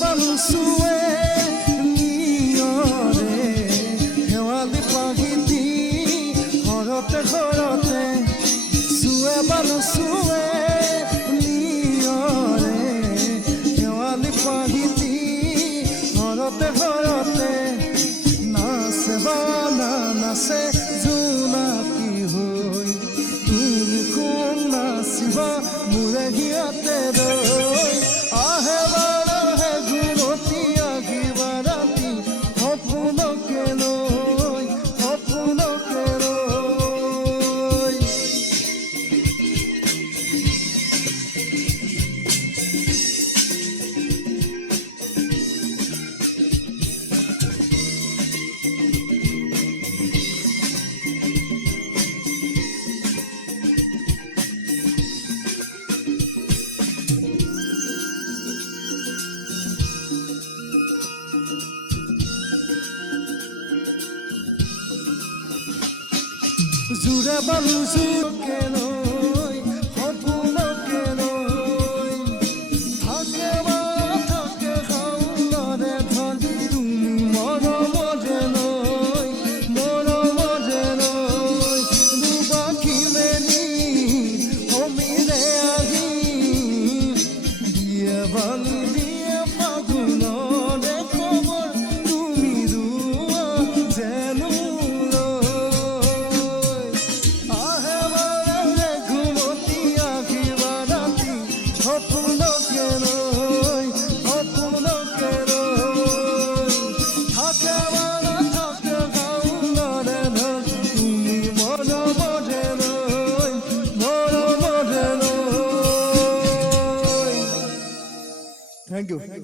বালুচুৱে নিয়ৰে শেৱালি পাহিতি ঘৰতে ঘৰতে চুৱে বালুচুৱে নিয়ৰে শেৱালি পাহিতি ঘৰতে ঘৰতে নাচে বালা নাচে জোনাকী হৈ তুমি কোন নাচিবা মোৰে হিয়াতে ৰৈ আহে বাৰাহে ঘুমতি আহিবা ৰাতি সপোনকে লৈ জোৰে বালুচুকে লৈ সপোনকে লৈ থাকে বা থাকে সাউলৰে ধন তুমি মৰমৰে লৈ দুবাকি মেলি সমীৰে আহি দিয়ে বালি দিয়ে ফাগুনৰে খবৰ তুমি ৰোৱা যেনো সপোনকে লৈ থাকে বালা থাকে গাঁৱৰে ধন তুমি মৰমৰে লৈ থেংক ইউ